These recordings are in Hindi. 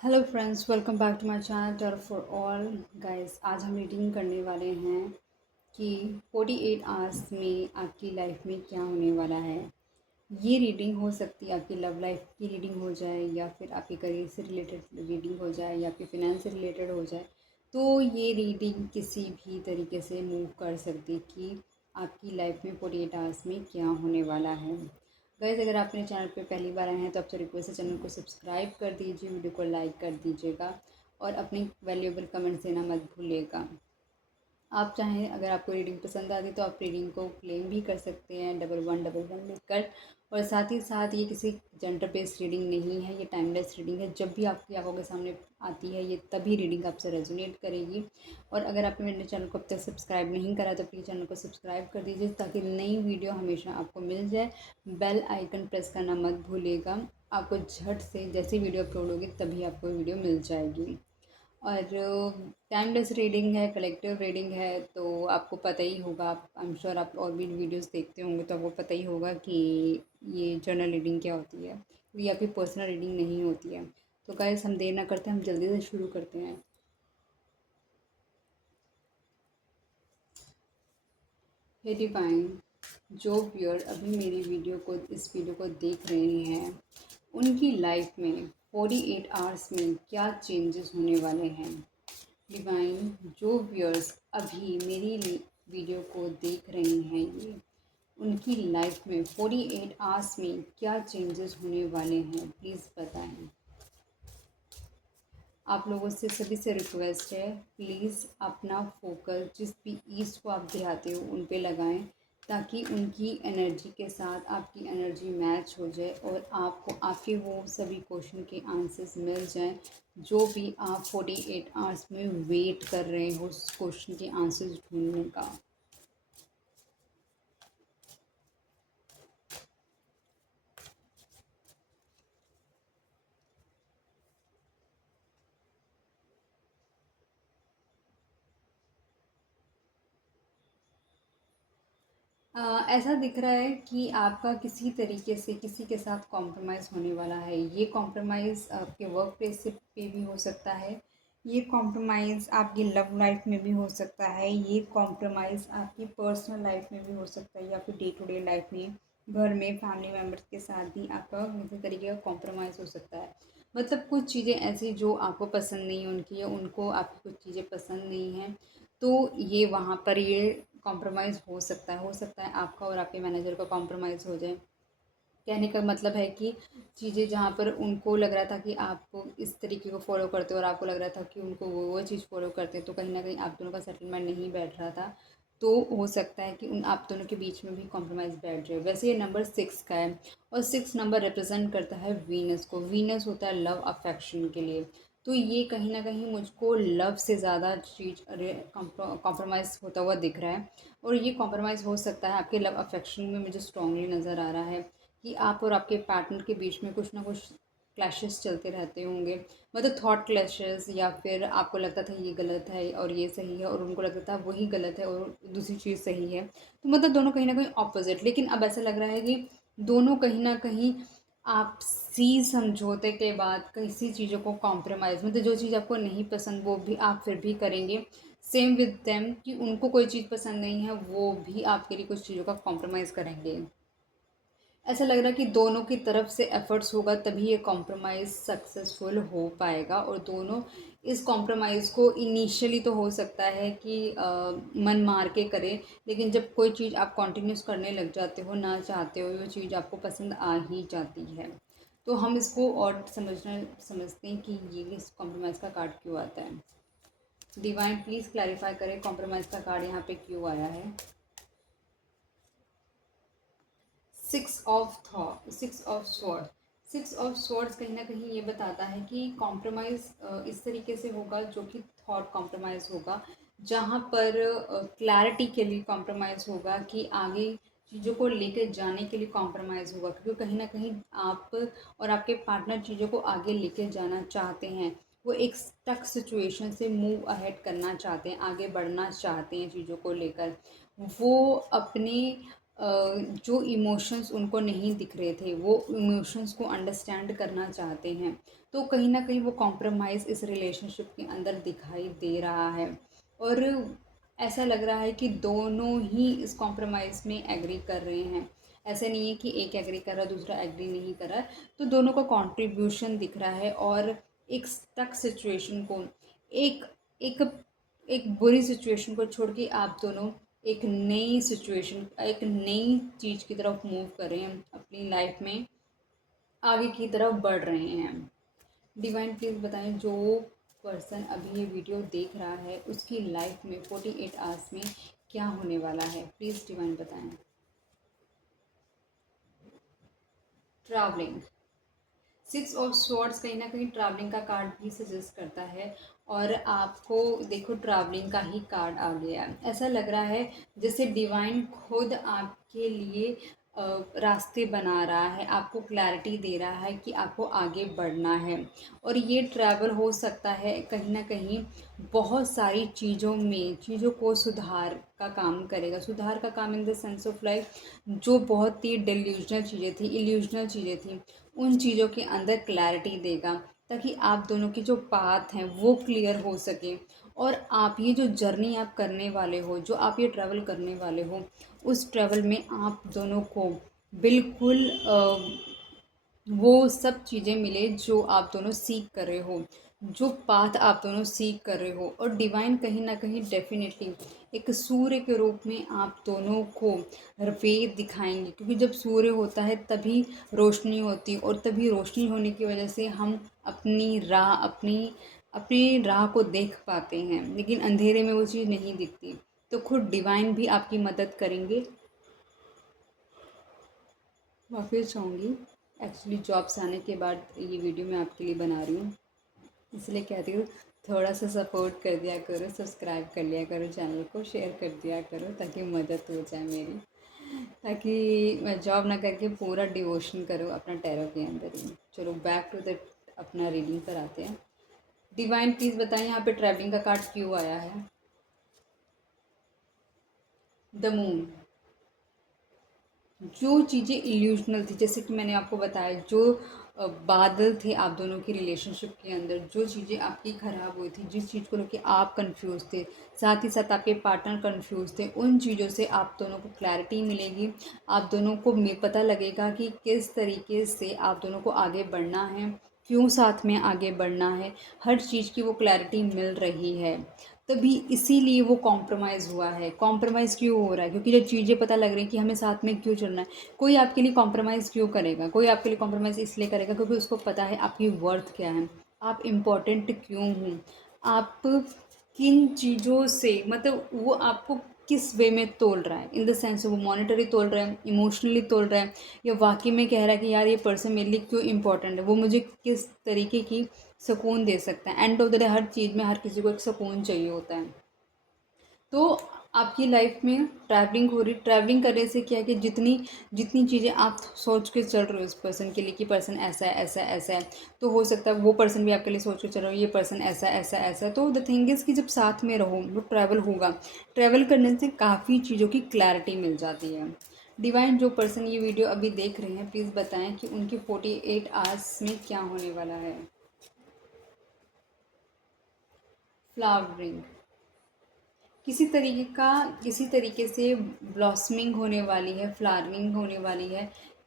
Hello friends, welcome back to my channel टर फॉर ऑल गाइस। आज हम रीडिंग करने वाले हैं कि 48 आवर्स में आपकी लाइफ में क्या होने वाला है। ये रीडिंग हो सकती है आपकी लव लाइफ की रीडिंग हो जाए, या फिर आपके करियर से रिलेटेड रीडिंग हो जाए, या आपके फाइनेंस से रिलेटेड हो जाए। तो ये रीडिंग किसी भी तरीके से मूव कर सकती है कि आपकी लाइफ में 48 आवर्स में क्या होने वाला है। गाइस, अगर आप मेरे चैनल पे पहली बार आए हैं तो आपसे रिक्वेस्ट है चैनल को सब्सक्राइब कर दीजिए, वीडियो को लाइक कर दीजिएगा और अपनी वैल्यूएबल कमेंट्स देना मत भूलिएगा। आप चाहें, अगर आपको रीडिंग पसंद आती तो आप रीडिंग को क्लेम भी कर सकते हैं 1111 लिखकर। और साथ ही साथ ये किसी जेंडर बेस्ड रीडिंग नहीं है, ये टाइमलेस रीडिंग है। जब भी आपकी आंखों के सामने आती है ये तभी रीडिंग आपसे रेजोनेट करेगी। और अगर आपने मेरे चैनल को अब तक सब्सक्राइब नहीं करा तो प्लीज़ चैनल को सब्सक्राइब कर दीजिए ताकि नई वीडियो हमेशा आपको मिल जाए। बेल आइकन प्रेस करना मत भूलिएगा। आपको झट से जैसे वीडियो अपलोड होगी तभी आपको वीडियो मिल जाएगी। और टाइमलेस रीडिंग है, कलेक्टिव रीडिंग है, तो आपको पता ही होगा, आप आई एम श्योर आप और भी वीडियोस देखते होंगे तो आपको पता ही होगा कि ये जर्नल रीडिंग क्या होती है। ये आपकी पर्सनल रीडिंग नहीं होती है। तो गाइस, हम देर ना करते, हम जल्दी से शुरू करते हैं। हे डिवाइन, जो व्यूअर अभी मेरी इस वीडियो को देख रहे हैं, उनकी लाइफ में 48 आवर्स में क्या चेंजेस होने वाले हैं। डिवाइन, जो व्यूअर्स अभी मेरी वीडियो को देख रहे हैं, ये उनकी लाइफ में 48 आवर्स में क्या चेंजेस होने वाले हैं, प्लीज़ बताएं। आप लोगों से सभी से रिक्वेस्ट है, प्लीज़ अपना फोकस जिस भी ईस्ट को आप दिखाते हो उन पे लगाएं ताकि उनकी एनर्जी के साथ आपकी एनर्जी मैच हो जाए और आपको आपके वो सभी क्वेश्चन के आंसर्स मिल जाएं जो भी आप 48 आवर्स में वेट कर रहे हो उस क्वेश्चन के आंसर्स ढूंढने का। ऐसा दिख रहा है कि आपका किसी तरीके से किसी के साथ कॉम्प्रोमाइज़ होने वाला है। ये कॉम्प्रोमाइज़ आपके वर्क प्लेस से पे भी हो सकता है। ये कॉम्प्रोमाइज़ आपकी लव लाइफ में भी हो सकता है। ये कॉम्प्रोमाइज़ आपकी पर्सनल लाइफ में भी हो सकता है, या फिर डे टू डे लाइफ में घर में फैमिली मेम्बर्स के साथ भी आपका किसी तरीके का कॉम्प्रोमाइज़ हो सकता है। मतलब कुछ चीज़ें ऐसी जो आपको पसंद नहीं है उनकी, या उनको आपकी कुछ चीज़ें पसंद नहीं हैं, तो ये वहाँ पर ये कॉम्प्रोमाइज़ हो सकता है आपका और आपके मैनेजर का कॉम्प्रोमाइज़ हो जाए। कहने का मतलब है कि चीज़ें जहाँ पर उनको लग रहा था कि आप इस तरीके को फ़ॉलो करते हो और आपको लग रहा था कि उनको वो चीज़ फ़ॉलो करते हैं, तो कहीं न कहीं आप दोनों का सेटलमेंट नहीं बैठ रहा था। तो हो सकता है कि उन आप दोनों के बीच में भी कॉम्प्रोमाइज़ बैठ जाए। वैसे ये नंबर 6 का है और 6 नंबर रिप्रेज़ेंट करता है वीनस को। वीनस होता है लव अफ़ेक्शन के लिए। तो ये कहीं न कहीं मुझको लव से ज़्यादा चीज़ कॉम्प्रोमाइज़ होता हुआ दिख रहा है। और ये कॉम्प्रोमाइज़ हो सकता है आपके लव अफ़ेक्शन में, मुझे स्ट्रॉन्गली नज़र आ रहा है कि आप और आपके पार्टनर के बीच में कुछ ना कुछ क्लैशेस चलते रहते होंगे। मतलब थॉट क्लैशेस, या फिर आपको लगता था ये गलत है और ये सही है, और उनको लगता था वही गलत है और दूसरी चीज़ सही है। तो मतलब दोनों कहीं ना कहीं ऑपोजिट। लेकिन अब ऐसा लग रहा है कि दोनों कहीं ना कहीं आपसी समझौते के बाद किसी चीज़ों को कॉम्प्रोमाइज़, मतलब जो चीज़ आपको नहीं पसंद वो भी आप फिर भी करेंगे। सेम विद देम कि उनको कोई चीज़ पसंद नहीं है, वो भी आपके लिए कुछ चीज़ों का कॉम्प्रोमाइज़ करेंगे। ऐसा लग रहा है कि दोनों की तरफ से एफर्ट्स होगा तभी ये कॉम्प्रोमाइज़ सक्सेसफुल हो पाएगा। और दोनों इस कॉम्प्रोमाइज़ को इनिशियली तो हो सकता है कि मन मार के करें, लेकिन जब कोई चीज़ आप कंटिन्यूस करने लग जाते हो ना चाहते हो, वो चीज़ आपको पसंद आ ही जाती है। तो हम इसको और समझते हैं कि ये इस कॉम्प्रोमाइज़ का कार्ड क्यों आता है। डिवाइन, प्लीज़ क्लैरिफाई करें कॉम्प्रोमाइज़ का कार्ड यहाँ पे क्यों आया है। Six of sword. Six of swords कहीं ना कहीं ये बताता है कि कॉम्प्रोमाइज़ इस तरीके से होगा जो कि थॉट कॉम्प्रोमाइज़ होगा, जहाँ पर क्लैरिटी के लिए कॉम्प्रोमाइज़ होगा, कि आगे चीज़ों को लेकर जाने के लिए कॉम्प्रोमाइज़ होगा, क्योंकि कहीं ना कहीं आप और आपके पार्टनर चीज़ों को आगे लेकर जाना चाहते हैं। वो एक स्टक सिचुएशन से मूव अहेड करना चाहते हैं, आगे बढ़ना चाहते हैं चीज़ों को लेकर। वो अपने जो इमोशंस उनको नहीं दिख रहे थे वो इमोशंस को अंडरस्टैंड करना चाहते हैं। तो कहीं ना कहीं वो कॉम्प्रोमाइज़ इस रिलेशनशिप के अंदर दिखाई दे रहा है। और ऐसा लग रहा है कि दोनों ही इस कॉम्प्रोमाइज़ में एग्री कर रहे हैं। ऐसा नहीं है कि एक एग्री कर रहा है दूसरा एग्री नहीं कर रहा है। तो दोनों का कंट्रीब्यूशन दिख रहा है। और एक स्टक सिचुएशन को, एक एक एक बुरी सिचुएशन को छोड़ के आप दोनों एक नई सिचुएशन, एक नई चीज़ की तरफ मूव कर रहे हैं, अपनी लाइफ में आगे की तरफ बढ़ रहे हैं। डिवाइन प्लीज़ बताएं, जो पर्सन अभी ये वीडियो देख रहा है उसकी लाइफ में 48 आवर्स में क्या होने वाला है, प्लीज़ डिवाइन बताएं। ट्रैवलिंग, 6 ऑफ स्वॉर्ड्स कहीं ना कहीं ट्रैवलिंग का कार्ड भी सजेस्ट करता है। और आपको देखो ट्रैवलिंग का ही कार्ड आ गया। ऐसा लग रहा है जैसे डिवाइन खुद आपके लिए रास्ते बना रहा है, आपको क्लैरिटी दे रहा है कि आपको आगे बढ़ना है। और ये ट्रैवल हो सकता है कहीं ना कहीं बहुत सारी चीज़ों में, चीज़ों को सुधार का काम करेगा। सुधार का काम in the sense of life, जो बहुत ही डिल्यूजनल चीज़ें थी, इल्यूजनल चीज़ें थी, उन चीज़ों के अंदर क्लैरिटी देगा, ताकि आप दोनों की जो पाथ हैं वो क्लियर हो सके। और आप ये जो जर्नी आप करने वाले हो, जो आप ये ट्रैवल करने वाले हो, उस ट्रैवल में आप दोनों को बिल्कुल वो सब चीज़ें मिले जो आप दोनों सीख कर रहे हो, जो पाथ आप दोनों सीख कर रहे हो। और डिवाइन कहीं ना कहीं डेफिनेटली एक सूर्य के रूप में आप दोनों को वे दिखाएंगे, क्योंकि जब सूर्य होता है तभी रोशनी होती है, और तभी रोशनी होने की वजह से हम अपनी राह को देख पाते हैं, लेकिन अंधेरे में वो चीज़ नहीं दिखती। तो खुद डिवाइन भी आपकी मदद करेंगे। वापस चाहूँगी, एक्चुअली जॉब से आने के बाद ये वीडियो मैं आपके लिए बना रही हूँ, इसलिए कहती हूँ थोड़ा सा सपोर्ट कर दिया करो, सब्सक्राइब कर लिया करो, चैनल को शेयर कर दिया करो, ताकि मदद हो जाए मेरी, ताकि मैं जॉब ना करके पूरा डिवोशन करूँ अपना टैरो के अंदर ही। चलो बैक टू द अपना रीडिंग पर आते हैं। डिवाइन प्लीज़ बताएं यहाँ पे ट्रैवलिंग का कार्ड क्यों आया है। द मून, जो चीज़ें इल्यूजनल थी, जैसे कि मैंने आपको बताया, जो बादल थे आप दोनों की रिलेशनशिप के अंदर, जो चीज़ें आपकी ख़राब हुई थी, जिस चीज़ को लेकर आप कंफ्यूज थे, साथ ही साथ आपके पार्टनर कंफ्यूज थे, उन चीज़ों से आप दोनों को क्लैरिटी मिलेगी। आप दोनों को पता लगेगा कि किस तरीके से आप दोनों को आगे बढ़ना है, क्यों साथ में आगे बढ़ना है, हर चीज़ की वो क्लैरिटी मिल रही है। तभी इसीलिए वो कॉम्प्रोमाइज़ हुआ है। कॉम्प्रोमाइज़ क्यों हो रहा है? क्योंकि जब चीज़ें पता लग रही हैं कि हमें साथ में क्यों चलना है। कोई आपके लिए कॉम्प्रोमाइज़ क्यों करेगा? कोई आपके लिए कॉम्प्रोमाइज़ इसलिए करेगा क्योंकि उसको पता है आपकी वर्थ क्या है, आप इम्पोर्टेंट क्यों हो, आप किन चीज़ों से, मतलब वो आपको किस वे में तोल रहा है, इन द सेंस वो मॉनेटरी तोल रहा है, इमोशनली तोल रहा है, या वाकई में कह रहा है कि यार ये पर्सन मेरे लिए क्यों इम्पोर्टेंट है, वो मुझे किस तरीके की सुकून दे सकता है। एंड ऑफ द डे हर चीज़ में हर किसी को एक सुकून चाहिए होता है। तो आपकी लाइफ में ट्रैवलिंग हो रही, ट्रैवलिंग करने से क्या है कि जितनी जितनी चीज़ें आप सोच के चल रहे हो इस पर्सन के लिए कि पर्सन ऐसा है ऐसा है ऐसा है, तो हो सकता है वो पर्सन भी आपके लिए सोच के चल रहा हो ये पर्सन ऐसा ऐसा ऐसा है। तो द थिंग इज़ कि जब साथ में रहो, वो ट्रैवल होगा, ट्रैवल करने से काफ़ी चीज़ों की क्लैरिटी मिल जाती है। डिवाइन, जो पर्सन ये वीडियो अभी देख रहे हैं प्लीज़ बताएं कि उनकी 48 आवर्स में क्या होने वाला है। फ्लावरिंग, किसी तरीके से ब्लॉसमिंग होने वाली है, फ्लावरिंग होने वाली है,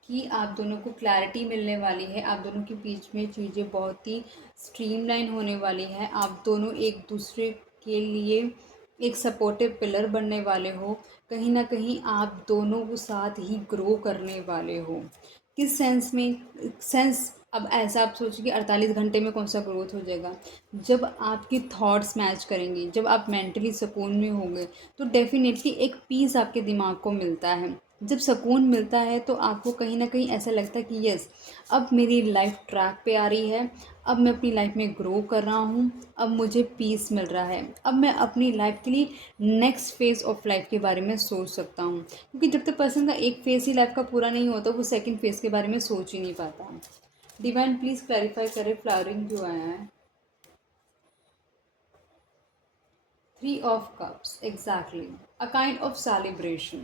कि आप दोनों को क्लैरिटी मिलने वाली है, आप दोनों के बीच में चीज़ें बहुत ही स्ट्रीमलाइन होने वाली है, आप दोनों एक दूसरे के लिए एक सपोर्टिव पिलर बनने वाले हो, कहीं ना कहीं आप दोनों को साथ ही ग्रो करने वाले हो। किस सेंस में? सेंस, अब ऐसा आप सोचिए कि 48 घंटे में कौन सा ग्रोथ हो जाएगा। जब आपके थॉट्स मैच करेंगे, जब आप मेंटली सुकून में होंगे, तो डेफिनेटली एक पीस आपके दिमाग को मिलता है। जब सुकून मिलता है तो आपको कहीं ना कहीं ऐसा लगता है कि यस, अब मेरी लाइफ ट्रैक पे आ रही है, अब मैं अपनी लाइफ में ग्रो कर रहा हूँ, अब मुझे पीस मिल रहा है, अब मैं अपनी लाइफ के लिए नेक्स्ट फेज़ ऑफ लाइफ के बारे में सोच सकता हूँ। क्योंकि जब तक पर्सन का एक फेज़ ही लाइफ का पूरा नहीं होता, वो सेकंड फेज़ के बारे में सोच ही नहीं पाता। डिवाइन प्लीज़ क्लैरिफाई करें फ्लावरिंग क्यों आया है। 3 of Cups, exactly. A kind of celebration.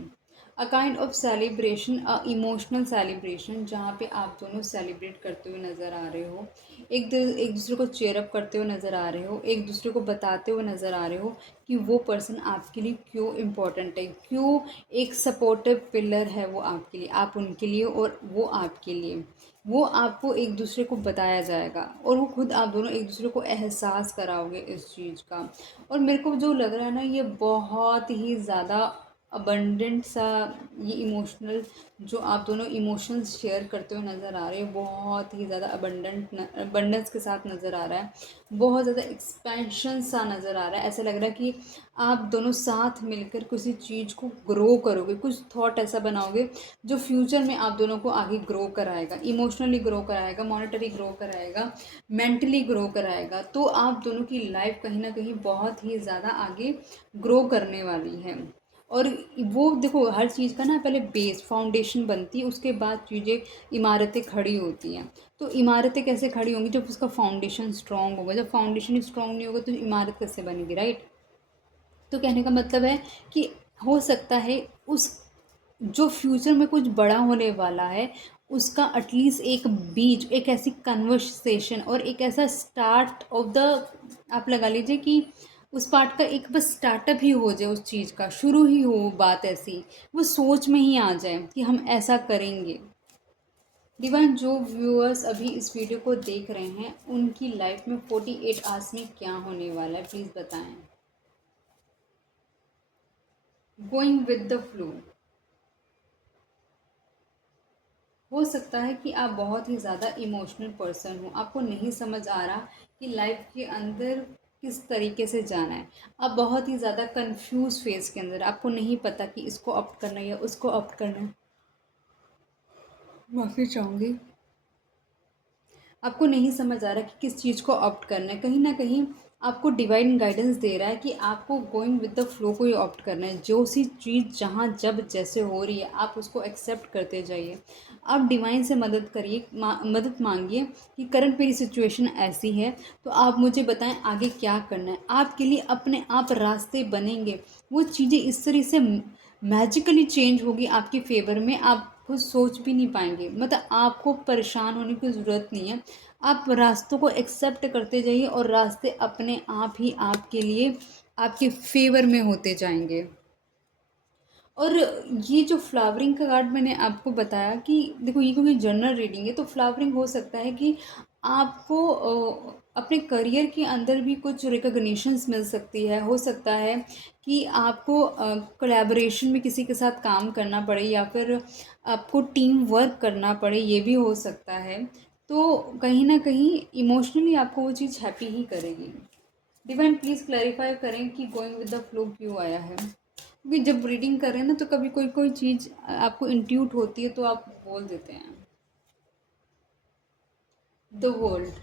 A kind of celebration, a emotional celebration, जहाँ पे आप दोनों सेलिब्रेट करते हुए नज़र आ रहे हो, एक दूसरे को चेयर अप करते हुए नज़र आ रहे हो, एक दूसरे को बताते हुए नज़र आ रहे हो कि वो पर्सन आपके लिए क्यों इम्पोर्टेंट है, क्यों एक सपोर्टिव पिलर है वो आपके लिए, आप उनके लिए और वो आपके लिए। वो आपको एक दूसरे को बताया जाएगा और वो खुद आप दोनों एक दूसरे को एहसास कराओगे इस चीज़ का। और मेरे को जो लग रहा है ना, ये बहुत ही ज़्यादा अबंडेंट सा, ये इमोशनल, जो आप दोनों इमोशंस शेयर करते हुए नज़र आ रहे हो, बहुत ही ज़्यादा अबंडेंस के साथ नज़र आ रहा है, बहुत ज़्यादा एक्सपेंशन सा नज़र आ रहा है। ऐसा लग रहा है कि आप दोनों साथ मिलकर किसी चीज़ को ग्रो करोगे, कुछ थॉट ऐसा बनाओगे जो फ्यूचर में आप दोनों को आगे ग्रो कराएगा, इमोशनली ग्रो कराएगा, मॉनेटरी ग्रो कराएगा, मेंटली ग्रो कराएगा। तो आप दोनों की लाइफ कहीं ना कहीं बहुत ही ज़्यादा आगे ग्रो करने वाली है। और वो देखो, हर चीज़ का ना पहले बेस फाउंडेशन बनती है, उसके बाद चीज़ें, इमारतें खड़ी होती हैं। तो इमारतें कैसे खड़ी होंगी? जब उसका फाउंडेशन स्ट्रांग होगा। जब फाउंडेशन स्ट्रांग नहीं होगा तो इमारत कैसे बनेगी, राइट? तो कहने का मतलब है कि हो सकता है उस, जो फ्यूचर में कुछ बड़ा होने वाला है, उसका एटलीस्ट एक बीज, एक ऐसी कन्वर्सेशन और एक ऐसा स्टार्ट ऑफ द, आप लगा लीजिए कि उस पार्ट का एक बस स्टार्टअप ही हो जाए, उस चीज़ का शुरू ही हो, बात ऐसी वो सोच में ही आ जाए कि हम ऐसा करेंगे। डिवाइन, जो व्यूअर्स अभी इस वीडियो को देख रहे हैं, उनकी लाइफ में 48 आवर्स में क्या होने वाला है, प्लीज़ बताएं। Going with the flow. हो सकता है कि आप बहुत ही ज़्यादा इमोशनल पर्सन हो, आपको नहीं समझ आ रहा कि लाइफ के अंदर किस तरीके से जाना है। आप बहुत ही ज़्यादा कंफ्यूज फेज के अंदर, आपको नहीं पता कि इसको ऑप्ट करना है या उसको ऑप्ट करना है। माफ़ी चाहूँगी। आपको नहीं समझ आ रहा कि किस चीज़ को ऑप्ट करना है। कहीं न कहीं आपको डिवाइन गाइडेंस दे रहा है कि आपको गोइंग विद द फ्लो को ही ऑप्ट करना है। जो सी चीज़ जहाँ जब जैसे हो रही है, आप उसको एक्सेप्ट करते जाइए। आप डिवाइन से मदद करिए, मदद माँगिए कि करंट मेरी सिचुएशन ऐसी है, तो आप मुझे बताएँ आगे क्या करना है। आपके लिए अपने आप रास्ते बनेंगे। वो चीज़ें इस तरह से मैजिकली चेंज होगी आपके फ़ेवर में, आप खुद सोच भी नहीं पाएँगे। मतलब आपको परेशान होने की ज़रूरत नहीं है। आप रास्तों को एक्सेप्ट करते जाइए और रास्ते अपने आप ही आपके लिए, आपके फ़ेवर में होते जाएँगे। और ये जो फ्लावरिंग का कार्ड मैंने आपको बताया कि देखो, ये क्योंकि जनरल रीडिंग है, तो फ्लावरिंग हो सकता है कि आपको अपने करियर के अंदर भी कुछ रिकॉग्निशंस मिल सकती है। हो सकता है कि आपको कोलैबोरेशन में किसी के साथ काम करना पड़े, या फिर आपको टीम वर्क करना पड़े, ये भी हो सकता है। तो कहीं ना कहीं इमोशनली आपको वो चीज़ हैप्पी ही करेगी। डिवाइन, प्लीज़ क्लैरिफाई करें कि गोइंग विद द फ्लो क्यों आया है, क्योंकि जब रीडिंग कर रहे हैं ना, तो कभी कोई कोई चीज़ आपको इंट्यूट होती है तो आप बोल देते हैं। The world.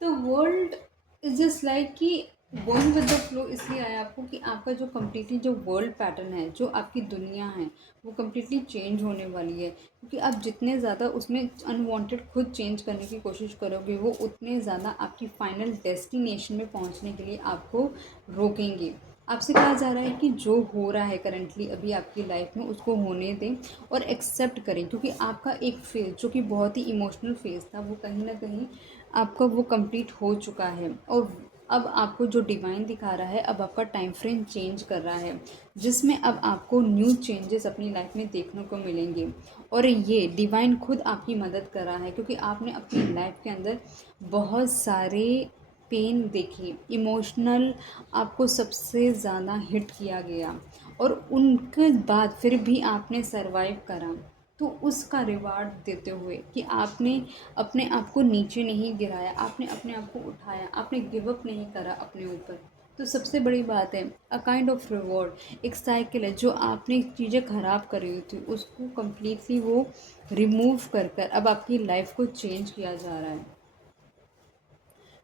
The world is just like कि गोइंग विद द फ्लो इसलिए आया आपको कि आपका जो कम्प्लीटली जो वर्ल्ड पैटर्न है, जो आपकी दुनिया है, वो कम्प्लीटली चेंज होने वाली है। क्योंकि आप जितने ज़्यादा उसमें अनवांटेड खुद चेंज करने की कोशिश करोगे, वो उतने ज़्यादा आपकी फाइनल डेस्टिनेशन में पहुंचने के लिए आपको रोकेंगे। आपसे कहा जा रहा है कि जो हो रहा है करंटली अभी आपकी लाइफ में, उसको होने दें और एक्सेप्ट करें, क्योंकि आपका एक फेज़ जो कि बहुत ही इमोशनल फेज़ था, वो कहीं ना कहीं आपका वो कंप्लीट हो चुका है। और अब आपको जो डिवाइन दिखा रहा है, अब आपका टाइम फ्रेम चेंज कर रहा है, जिसमें अब आपको न्यू चेंजेस अपनी लाइफ में देखने को मिलेंगे। और ये डिवाइन खुद आपकी मदद कर रहा है, क्योंकि आपने अपनी लाइफ के अंदर बहुत सारे पेन देखी, इमोशनल आपको सबसे ज़्यादा हिट किया गया, और उनके बाद फिर भी आपने सरवाइव करा। तो उसका रिवार्ड देते हुए कि आपने अपने आप को नीचे नहीं गिराया, आपने अपने आप को उठाया, आपने गिव अप नहीं करा अपने ऊपर। तो सबसे बड़ी बात है, अ काइंड ऑफ रिवॉर्ड, एक साइकिल है, जो आपने चीज़ें ख़राब करी हुई थी उसको कम्प्लीटली वो रिमूव कर कर अब आपकी लाइफ को चेंज किया जा रहा है।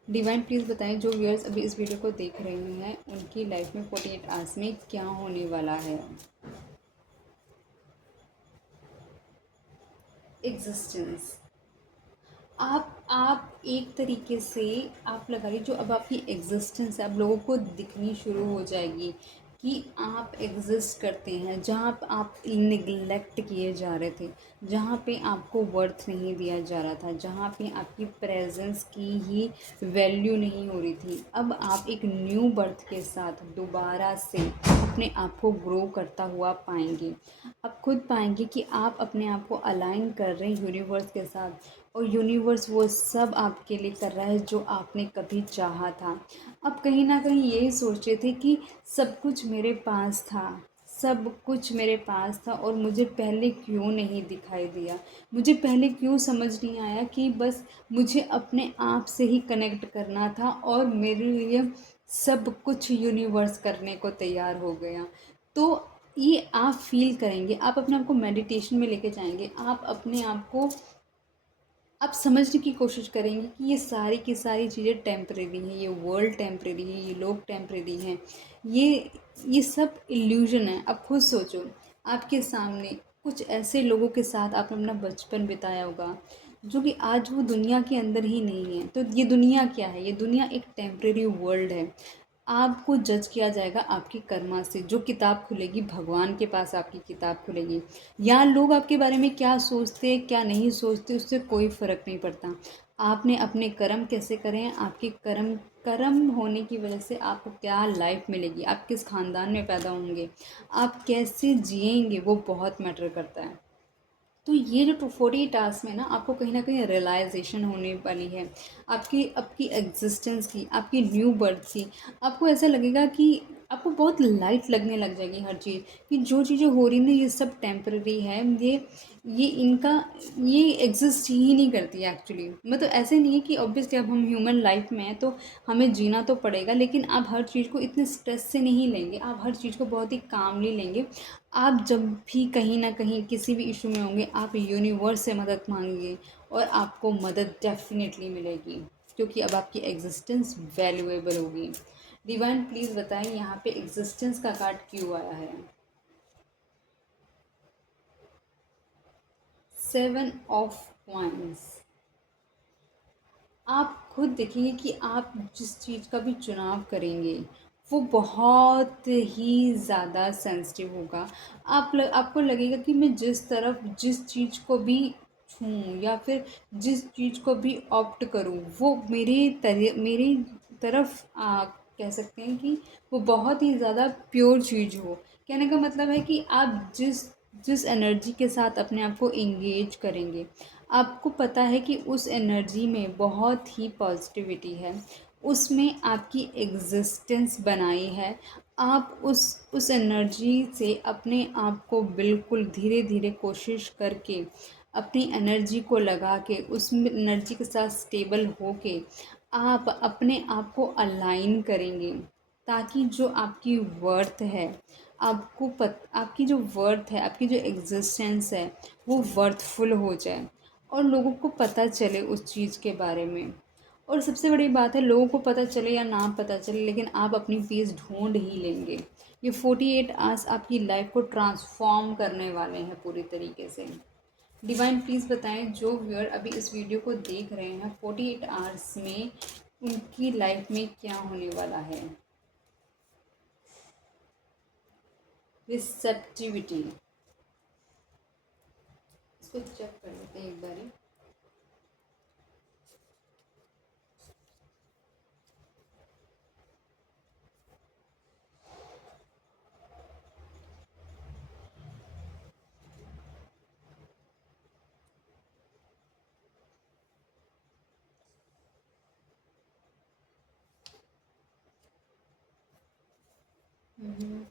डिवाइन, प्लीज़ बताएं, जो व्यूअर्स अभी इस वीडियो को देख रहे हैं, उनकी लाइफ में 48 आवर्स में क्या होने वाला है। एग्जिस्टेंस। आप एक तरीके से, आप लगा लीजिए, जो अब आपकी एग्जिस्टेंस है अब लोगों को दिखनी शुरू हो जाएगी कि आप एग्ज़िस्ट करते हैं, जहाँ पे आप निग्लेक्ट किए जा रहे थे, जहाँ पे आपको वर्थ नहीं दिया जा रहा था, जहाँ पे आपकी प्रेजेंस की ही वैल्यू नहीं हो रही थी। अब आप एक न्यू बर्थ के साथ दोबारा से अपने आप को ग्रो करता हुआ पाएंगे। आप खुद पाएंगे कि आप अपने आप को अलाइन कर रहे हैं यूनिवर्स के साथ, और यूनिवर्स वो सब आपके लिए कर रहा है जो आपने कभी चाहा था। अब कहीं ना कहीं यही सोचे थे कि सब कुछ मेरे पास था, सब कुछ मेरे पास था, और मुझे पहले क्यों नहीं दिखाई दिया, मुझे पहले क्यों समझ नहीं आया कि बस मुझे अपने आप से ही कनेक्ट करना था, और मेरे लिए सब कुछ यूनिवर्स करने को तैयार हो गया। तो ये आप फील करेंगे, आप अपने आप को मेडिटेशन में लेके जाएंगे, आप अपने आप को आप समझने की कोशिश करेंगे कि ये सारी की सारी चीज़ें टेम्परेरी हैं, ये वर्ल्ड टेम्परेरी है, ये लोग टेम्परेरी हैं, ये सब इल्यूजन है। अब खुद सोचो, आपके सामने कुछ ऐसे लोगों के साथ आपने अपना बचपन बिताया होगा जो कि आज वो दुनिया के अंदर ही नहीं है। तो ये दुनिया क्या है? ये दुनिया एक टेम्परेरी वर्ल्ड है। आपको जज किया जाएगा आपकी कर्मा से। जो किताब खुलेगी, भगवान के पास आपकी किताब खुलेगी। यहाँ लोग आपके बारे में क्या सोचते क्या नहीं सोचते उससे कोई फ़र्क नहीं पड़ता। आपने अपने कर्म कैसे करे हैं, आपके कर्म कर्म होने की वजह से आपको क्या लाइफ मिलेगी, आप किस खानदान में पैदा होंगे, आप कैसे जिएंगे, वो बहुत मैटर करता है। तो ये जो 240 में ना आपको कहीं ना कहीं रियलाइजेशन होने वाली है आपकी आपकी एग्जिस्टेंस की, आपकी न्यू बर्थ की। आपको ऐसा लगेगा कि आपको बहुत लाइट लगने लग जाएगी हर चीज़, कि जो चीज़ें हो रही हैं ये सब टेम्पररी है, ये इनका ये एग्जिस्ट ही नहीं करती है एक्चुअली। मतलब ऐसे नहीं है कि ऑब्वियसली अब हम ह्यूमन लाइफ में हैं तो हमें जीना तो पड़ेगा, लेकिन आप हर चीज़ को इतने स्ट्रेस से नहीं लेंगे, आप हर चीज़ को बहुत ही कामली लेंगे। आप जब भी कहीं ना कहीं किसी भी इशू में होंगे, आप यूनिवर्स से मदद मांगेंगे, और आपको मदद डेफिनेटली मिलेगी, क्योंकि अब आपकी एग्जिस्टेंस वैल्यूएबल होगी। डिवाइन प्लीज़ बताएं यहाँ पे एग्जिस्टेंस का कार्ड क्यों आया है? 7 ऑफ कॉइंस। आप खुद देखेंगे कि आप जिस चीज़ का भी चुनाव करेंगे वो बहुत ही ज़्यादा सेंसिटिव होगा। आपको लगेगा कि मैं जिस तरफ जिस चीज़ को भी छूँ या फिर जिस चीज़ को भी ऑप्ट करूँ वो मेरी तरफ कह सकते हैं कि वो बहुत ही ज़्यादा प्योर चीज़ हो। कहने का मतलब है कि आप जिस जिस एनर्जी के साथ अपने आप को इंगेज करेंगे, आपको पता है कि उस एनर्जी में बहुत ही पॉजिटिविटी है, उसमें आपकी एग्जिस्टेंस बनाई है। आप उस एनर्जी से अपने आप को बिल्कुल धीरे धीरे कोशिश करके अपनी एनर्जी को लगा के उस एनर्जी के साथ स्टेबल होके आप अपने आप को अलाइन करेंगे, ताकि जो आपकी वर्थ है, आपकी जो वर्थ है, आपकी जो एग्जिस्टेंस है, वो वर्थफुल हो जाए और लोगों को पता चले उस चीज़ के बारे में। और सबसे बड़ी बात है, लोगों को पता चले या ना पता चले, लेकिन आप अपनी पीस ढूंढ ही लेंगे। ये 48 आवर्स आपकी लाइफ को ट्रांसफॉर्म करने वाले हैं पूरी तरीके से। डिवाइन प्लीज़ बताएं जो व्यूअर अभी इस वीडियो को देख रहे हैं 48 आवर्स में उनकी लाइफ में क्या होने वाला है? रिसेप्टिविटी। इसको चेक कर लेते हैं एक बारी। हम्म।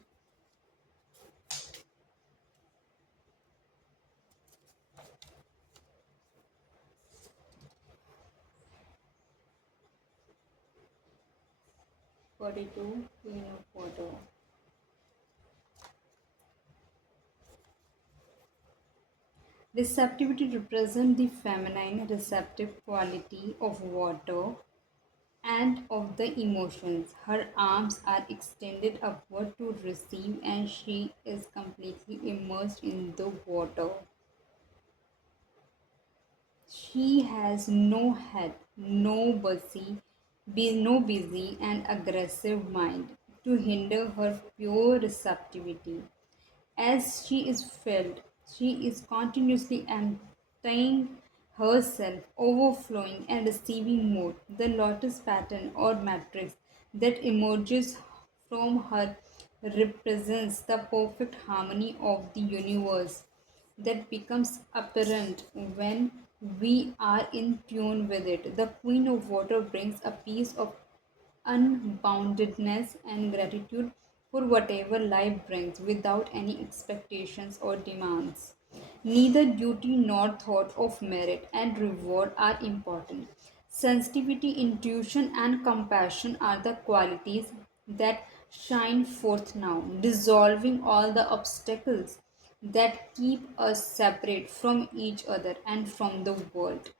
42 queen of water. Receptivity represents the feminine receptive quality of water and of the emotions. Her arms are extended upward to receive, and she is completely immersed in the water. She has no head, no busy and aggressive mind. to hinder her pure receptivity. As she is filled, she is continuously emptying herself, overflowing and receiving more. The lotus pattern or matrix that emerges from her represents the perfect harmony of the universe that becomes apparent when we are in tune with it. The Queen of Water brings a piece of unboundedness and gratitude for whatever life brings without any expectations or demands. Neither duty nor thought of merit and reward are important. Sensitivity, intuition, and compassion are the qualities that shine forth now, dissolving all the obstacles that keep us separate from each other and from the world.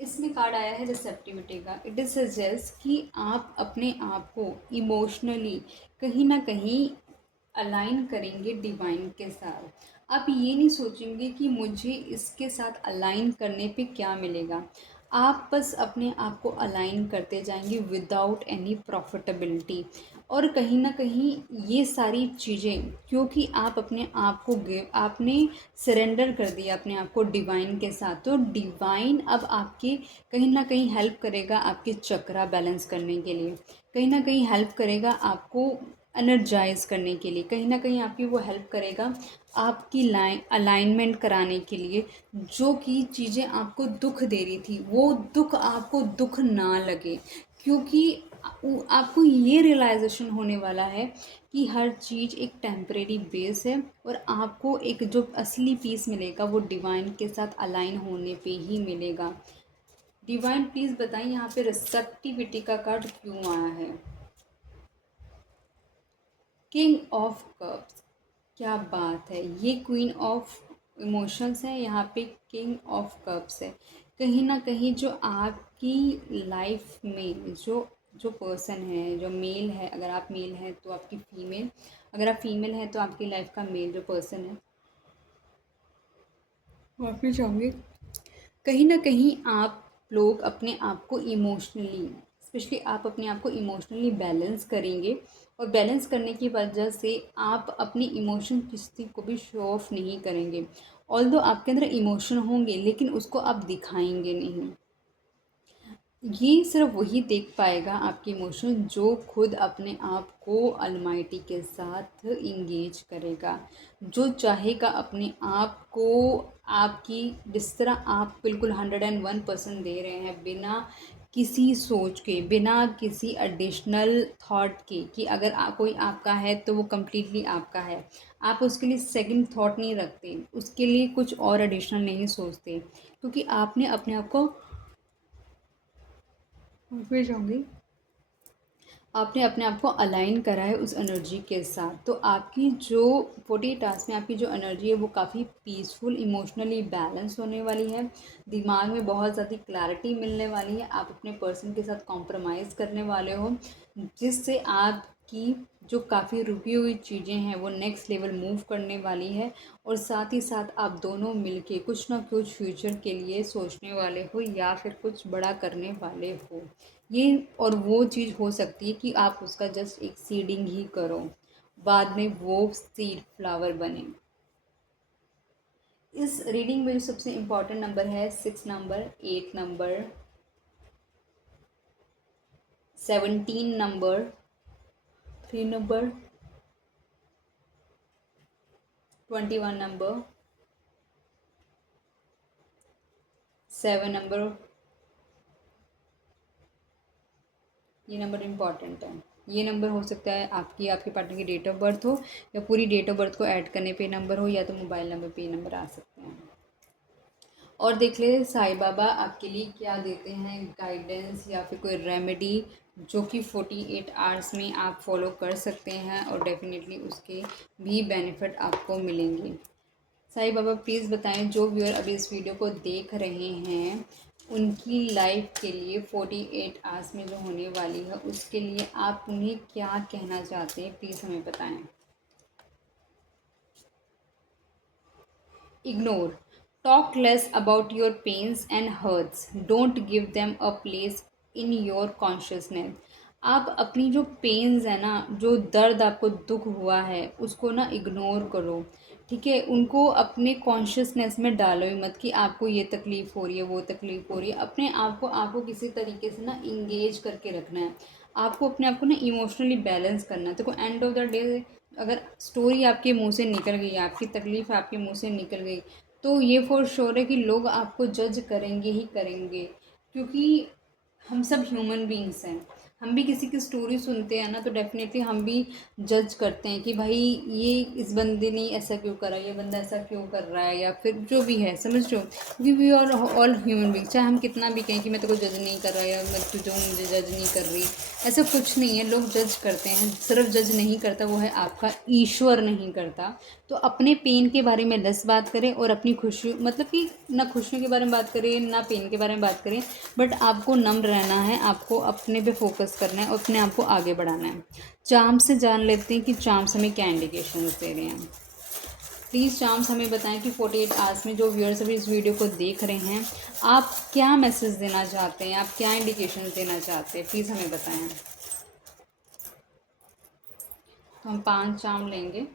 इसमें कार्ड आया है रिसेप्टिविटी का। इट इज सजेस्ट कि आप अपने आप को इमोशनली कहीं ना कहीं अलाइन करेंगे डिवाइन के साथ। आप ये नहीं सोचेंगे कि मुझे इसके साथ अलाइन करने पे क्या मिलेगा। आप बस अपने आप को अलाइन करते जाएंगे विदाउट एनी प्रॉफिटेबिलिटी। और कहीं ना कहीं ये सारी चीज़ें, क्योंकि आप अपने आप को गिव आपने सरेंडर कर दिया अपने आप को डिवाइन के साथ, तो डिवाइन अब आपकी कहीं ना कहीं हेल्प करेगा आपके चक्रा बैलेंस करने के लिए, कहीं ना कहीं हेल्प करेगा आपको एनर्जाइज करने के लिए, कहीं ना कहीं आपकी वो हेल्प करेगा आपकी लाइन अलाइनमेंट कराने के लिए। जो कि चीज़ें आपको दुख दे रही थी वो दुख आपको दुख ना लगे, क्योंकि आपको ये रियलाइजेशन होने वाला है कि हर चीज़ एक टेम्परेरी बेस है और आपको एक जो असली पीस मिलेगा वो डिवाइन के साथ अलाइन होने पे ही मिलेगा। डिवाइन प्लीज़ बताएं यहाँ पे रिसेप्टिविटी का कार्ड क्यों आया है। किंग ऑफ कप्स, क्या बात है। ये क्वीन ऑफ इमोशंस है, यहाँ पे किंग ऑफ कप्स है। कहीं ना कहीं जो आपकी लाइफ में जो जो पर्सन है, जो मेल है, अगर आप मेल हैं तो आपकी फीमेल, अगर आप फीमेल हैं तो आपकी लाइफ का मेल जो पर्सन है, माफ़ी चाहूँगी। कहीं ना कहीं आप लोग अपने आप को इमोशनली, स्पेशली आप अपने आप को इमोशनली बैलेंस करेंगे और बैलेंस करने की वजह से आप अपनी इमोशन किसी को भी शो ऑफ नहीं करेंगे। ऑल्दो आपके अंदर इमोशन होंगे लेकिन उसको आप दिखाएंगे नहीं। ये सिर्फ वही देख पाएगा आपके इमोशन जो खुद अपने आप को अलमाइटी के साथ इंगेज करेगा, जो चाहेगा अपने आप को आपकी जिस तरह आप बिल्कुल 101% दे रहे हैं बिना किसी सोच के, बिना किसी एडिशनल थॉट के कि अगर कोई आपका है तो वो कम्प्लीटली आपका है। आप उसके लिए सेकंड थॉट नहीं रखते, उसके लिए कुछ और एडिशनल नहीं सोचते, क्योंकि आपने अपने आप को फिर जाऊँगी, आपने अपने आप को अलाइन करा है उस एनर्जी के साथ। तो आपकी जो 48 आवर्स में आपकी जो एनर्जी है वो काफ़ी पीसफुल, इमोशनली बैलेंस होने वाली है। दिमाग में बहुत ज़्यादा क्लैरिटी मिलने वाली है। आप अपने पर्सन के साथ कॉम्प्रोमाइज़ करने वाले हो, जिससे आपकी जो काफ़ी रुकी हुई चीज़ें हैं वो नेक्स्ट लेवल मूव करने वाली है। और साथ ही साथ आप दोनों मिलके कुछ ना कुछ फ्यूचर के लिए सोचने वाले हो या फिर कुछ बड़ा करने वाले हो। ये और वो चीज़ हो सकती है कि आप उसका जस्ट एक सीडिंग ही करो, बाद में वो सीड फ्लावर बने। इस रीडिंग में जो सबसे इम्पॉर्टेंट नंबर है 6 number, 8 number, 17 number, 3 number, 21 number, 7 number. ये नंबर इम्पॉर्टेंट है। ये नंबर हो सकता है आपकी आपके पार्टनर की डेट ऑफ बर्थ हो, या पूरी डेट ऑफ बर्थ को ऐड करने पे नंबर हो, या तो मोबाइल नंबर पे ये नंबर आ सकते हैं। और देख ले साईं बाबा आपके लिए क्या देते हैं गाइडेंस या फिर कोई रेमेडी जो कि 48 आवर्स में आप फॉलो कर सकते हैं और डेफिनेटली उसके भी बेनिफिट आपको मिलेंगे। साईं बाबा प्लीज़ बताएं जो व्यूअर अभी इस वीडियो को देख रहे हैं उनकी लाइफ के लिए 48 आवर्स में जो होने वाली है उसके लिए आप उन्हें क्या कहना चाहते हैं, प्लीज़ हमें बताएं। Ignore, talk less about your pains and hurts, don't give them a place in your consciousness. आप अपनी जो पेन्स है ना, जो दर्द आपको दुख हुआ है, उसको ना इग्नोर करो, ठीक है। उनको अपने कॉन्शियसनेस में डालो ही मत कि आपको ये तकलीफ़ हो रही है, वो तकलीफ़ हो रही है। अपने आप को किसी तरीके से ना इंगेज करके रखना है। आपको अपने आप को ना इमोशनली बैलेंस करना है। देखो एंड ऑफ द डे अगर स्टोरी आपके मुंह से निकल गई, आपकी तकलीफ़ आपके मुंह से निकल गई, तो ये फॉर श्योर है कि लोग आपको जज करेंगे ही करेंगे, क्योंकि हम सब ह्यूमन बीइंग्स हैं। हम भी किसी की स्टोरी सुनते हैं ना, तो डेफिनेटली हम भी जज करते हैं कि भाई ये इस बंदे ने ऐसा क्यों करा, ये बंदा ऐसा क्यों कर रहा है, या फिर जो भी है, समझ रहे हो। क्योंकि we are all human being, चाहे हम कितना भी कहें कि मैं तेरे को जज नहीं कर रहा या मैं तुझे मुझे जज नहीं कर रही, ऐसा कुछ नहीं है। लोग जज करते हैं, सिर्फ जज नहीं करता वो है आपका ईश्वर नहीं करता। तो अपने पेन के बारे में लेस बात करें और अपनी खुशी, मतलब कि ना खुशियों के बारे में बात करें ना पेन के बारे में बात करें, बट आपको नम्र रहना है, आपको अपने पे फोकस करना है और अपने आप को आगे बढ़ाना है। चार्म से जान लेते हैं कि चार्म्स हमें क्या इंडिकेशन दे रहे हैं। प्लीज़ चार्म्स हमें बताएं कि 48 आवर्स में जो व्यूअर्स अभी इस वीडियो को देख रहे हैं, आप क्या मैसेज देना चाहते हैं, आप क्या इंडिकेशन देना चाहते हैं, प्लीज़ हमें बताएं। तो हम 5 चार्म लेंगे।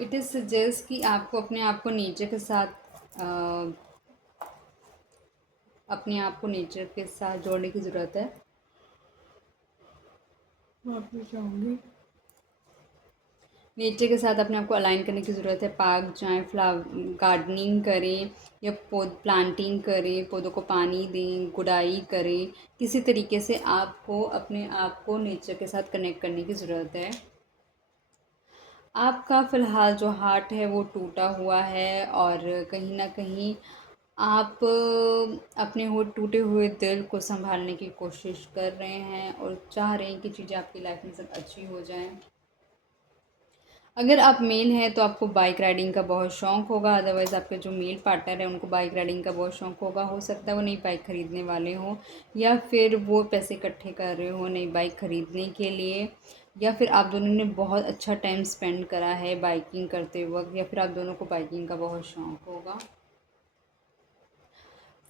इट इज़ सजेस्ट कि आपको अपने आप को नेचर के साथ अपने आप को नेचर के साथ जोड़ने की ज़रूरत है। वापस जाऊँगी। नेचर के साथ अपने आप को अलाइन करने की ज़रूरत है। पार्क जाएं, गार्डनिंग करें या प्लांटिंग करें, पौधों को पानी दें, गुड़ाई करें। किसी तरीके से आपको अपने आप को नेचर के साथ कनेक्ट करने की ज़रूरत है। आपका फ़िलहाल जो हार्ट है वो टूटा हुआ है और कहीं न कहीं आप अपने वो टूटे हुए दिल को सँभालने की कोशिश कर रहे हैं और चाह रहे हैं कि चीज़ें आपकी लाइफ में सब अच्छी हो जाएँ। अगर आप मेल हैं तो आपको बाइक राइडिंग का बहुत शौक़ होगा, अदरवाइज़ आपके जो मेल पार्टनर है उनको बाइक राइडिंग का बहुत शौक़ होगा। हो सकता है वो नई बाइक ख़रीदने वाले हों, या फिर वो पैसे इकट्ठे कर रहे हो नई बाइक ख़रीदने के लिए, या फिर आप दोनों ने बहुत अच्छा टाइम स्पेंड करा है बाइकिंग करते वक्त, या फिर आप दोनों को बाइकिंग का बहुत शौक़ होगा।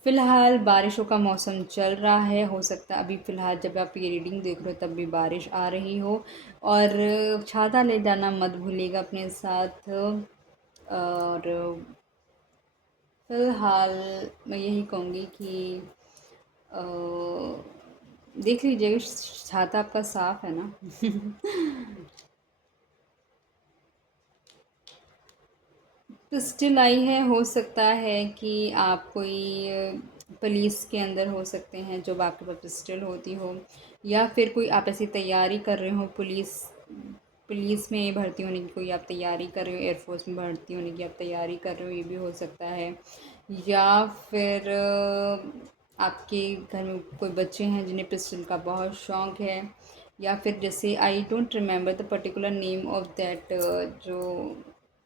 फ़िलहाल बारिशों का मौसम चल रहा है, हो सकता है अभी फ़िलहाल जब आप ये रीडिंग देख रहे हो तब भी बारिश आ रही हो। और छाता ले जाना मत भूलिएगा अपने साथ। और फ़िलहाल मैं यही कहूँगी कि अ, देख लीजिएगा छाता आपका साफ़ है ना। तो स्टिल आई है, हो सकता है कि आप कोई पुलिस के अंदर हो सकते हैं जो आपके पास पिस्टल होती हो, या फिर कोई आप ऐसी तैयारी कर रहे हो पुलिस पुलिस में भर्ती होने की कोई आप तैयारी कर रहे हो, एयरफोर्स में भर्ती होने की आप तैयारी कर रहे हो, ये भी हो सकता है। या फिर आपके घर में कोई बच्चे हैं जिन्हें पिस्टल का बहुत शौक़ है, या फिर जैसे I don't remember the particular name of that, जो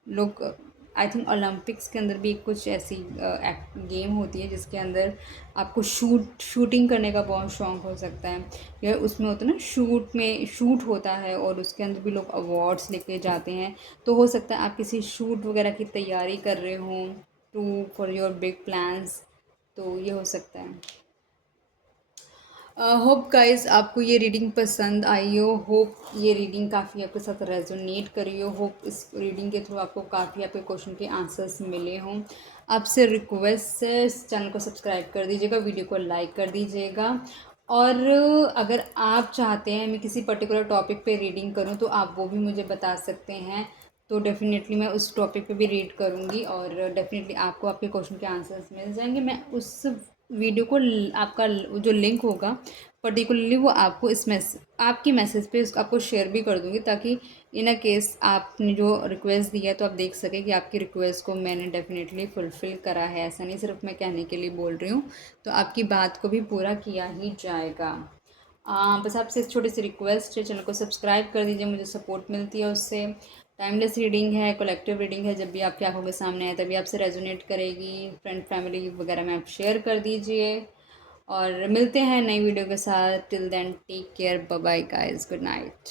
लोग आई थिंक ओलंपिक्स के अंदर भी कुछ ऐसी गेम होती है जिसके अंदर आपको शूटिंग करने का बहुत शौक़ हो सकता है, या उसमें होता है ना शूट होता है और उसके अंदर भी लोग अवार्ड्स लेके जाते हैं। तो हो सकता है आप किसी शूट वगैरह की तैयारी कर रहे हों to for your big plans, तो ये हो सकता है। होप गाइस आपको ये रीडिंग पसंद आई हो, होप ये रीडिंग काफ़ी आपके साथ रेजोनेट करी हो, होप इस रीडिंग के थ्रू आपको काफ़ी आपके क्वेश्चन के आंसर्स मिले हों। आपसे रिक्वेस्ट है इस चैनल को सब्सक्राइब कर दीजिएगा, वीडियो को लाइक कर दीजिएगा। और अगर आप चाहते हैं मैं किसी पर्टिकुलर टॉपिक पे रीडिंग करूं तो आप वो भी मुझे बता सकते हैं, तो डेफ़िनेटली मैं उस टॉपिक पे भी रीड करूँगी और डेफ़िनेटली आपको आपके क्वेश्चन के आंसर्स मिल जाएंगे। मैं उस वीडियो को आपका जो लिंक होगा पर्टिकुलरली वो आपको इस आपकी मैसेज पे आपको शेयर भी कर दूँगी, ताकि इन अ केस आपने जो रिक्वेस्ट दिया है तो आप देख सकें कि आपकी रिक्वेस्ट को मैंने डेफ़िनेटली फुलफ़िल करा है। ऐसा नहीं सिर्फ मैं कहने के लिए बोल रही हूँ, तो आपकी बात को भी पूरा किया ही जाएगा। बस आपसे एक छोटी सी रिक्वेस्ट है, चैनल को सब्सक्राइब कर दीजिए, मुझे सपोर्ट मिलती है उससे। टाइमलेस रीडिंग है, कलेक्टिव रीडिंग है, जब भी आपकी आंखों के सामने आए तभी आपसे रेजोनेट करेगी। फ्रेंड फैमिली वगैरह में आप शेयर कर दीजिए और मिलते हैं नई वीडियो के साथ। Till then take care, bye bye guys, good night.